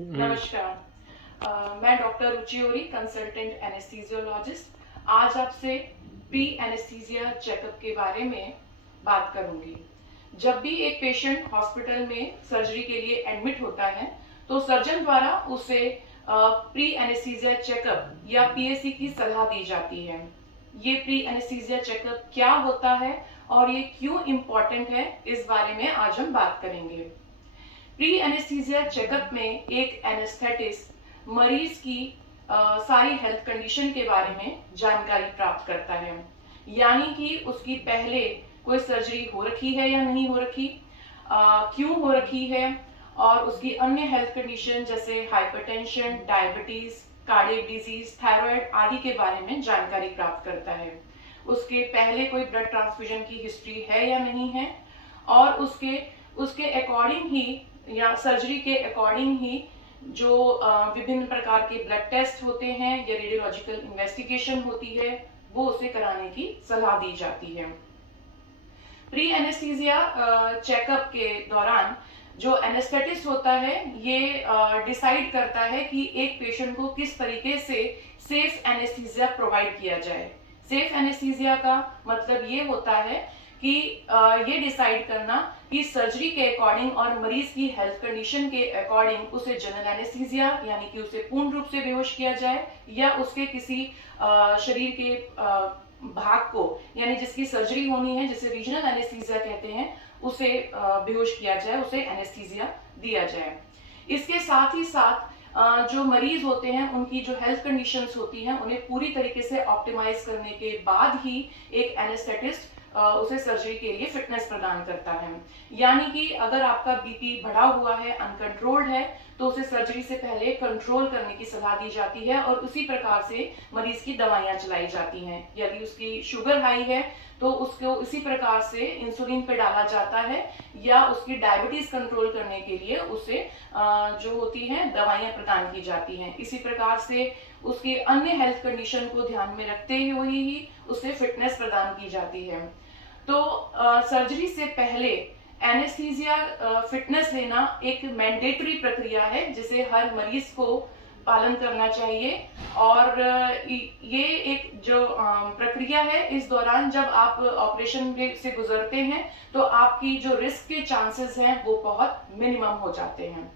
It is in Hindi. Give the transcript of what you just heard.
नमस्कार। मैं डॉक्टर रुचि ओरी, कंसल्टेंट एनेस्थीसियोलॉजिस्ट। आज आपसे प्री एनेस्थीसिया चेकअप के बारे में बात करूंगी। जब भी एक पेशेंट हॉस्पिटल में सर्जरी के लिए एडमिट होता है तो सर्जन द्वारा उसे प्री एनेस्थीसिया चेकअप या पीएसी की सलाह दी जाती है। ये प्री एनेस्थीसिया चेकअप क्या होता है और ये क्यों इम्पोर्टेंट है, इस बारे में आज हम बात करेंगे। प्री एनेस्थीसिया चेकअप में एक एनेस्थेटिस्ट मरीज की सारी हेल्थ कंडीशन के बारे में जानकारी प्राप्त करता है, यानी कि उसकी पहले कोई सर्जरी हो रखी है या नहीं हो रखी, क्यों हो रखी है, और उसकी अन्य हेल्थ कंडीशन जैसे hypertension, diabetes, cardiac disease, thyroid आदि के बारे में जानकारी प्राप्त करता है। उसके पहले कोई ब्लड ट्रांसफ्यूजन की हिस्ट्री है या नहीं है, और उसके उसके अकॉर्डिंग ही या सर्जरी के अकॉर्डिंग ही जो विभिन्न प्रकार के ब्लड टेस्ट होते हैं या रेडियोलॉजिकल इन्वेस्टिगेशन होती है, वो उसे कराने की सलाह दी जाती है। प्री एनेस्थीसिया चेकअप के दौरान जो एनेस्थेटिस्ट होता है ये डिसाइड करता है कि एक पेशेंट को किस तरीके से सेफ एनेस्थीसिया प्रोवाइड किया जाए। सेफ एनेस्थीसिया का मतलब ये होता है कि ये डिसाइड करना कि सर्जरी के अकॉर्डिंग और मरीज की हेल्थ कंडीशन के अकॉर्डिंग उसे जनरल एनेस्थीसिया यानी कि उसे पूर्ण रूप से बेहोश किया जाए, या उसके किसी शरीर के भाग को, यानी जिसकी सर्जरी होनी है, जिसे रीजनल एनेस्थीसिया कहते हैं, उसे बेहोश किया जाए, उसे एनेस्थीसिया दिया जाए। इसके साथ ही साथ जो मरीज होते हैं उनकी जो हेल्थ कंडीशंस होती हैं उन्हें पूरी तरीके से ऑप्टिमाइज करने के बाद ही एक एनेस्थेटिस्ट उसे सर्जरी के लिए फिटनेस प्रदान करता है। यानी कि अगर आपका बीपी बढ़ा हुआ है, अनकंट्रोल्ड है, तो उसे सर्जरी से पहले कंट्रोल करने की सलाह दी जाती है और उसी प्रकार से मरीज की दवाइयां चलाई जाती हैं। यदि उसकी शुगर हाई है तो उसको इसी प्रकार से इंसुलिन पे डाला जाता है, या उसकी डायबिटीज कंट्रोल करने के लिए उसे जो होती हैं दवाइयां प्रदान की जाती हैं। इसी प्रकार से उसकी अन्य हेल्थ कंडीशन को ध्यान में रखते हुए ही उसे फिटनेस प्रदान की जाती है। तो सर्जरी से पहले एनेस्थीसिया फिटनेस लेना एक मैंडेटरी प्रक्रिया है जिसे हर मरीज को पालन करना चाहिए। और ये एक जो प्रक्रिया है, इस दौरान जब आप ऑपरेशन से गुजरते हैं तो आपकी जो रिस्क के चांसेस हैं वो बहुत मिनिमम हो जाते हैं।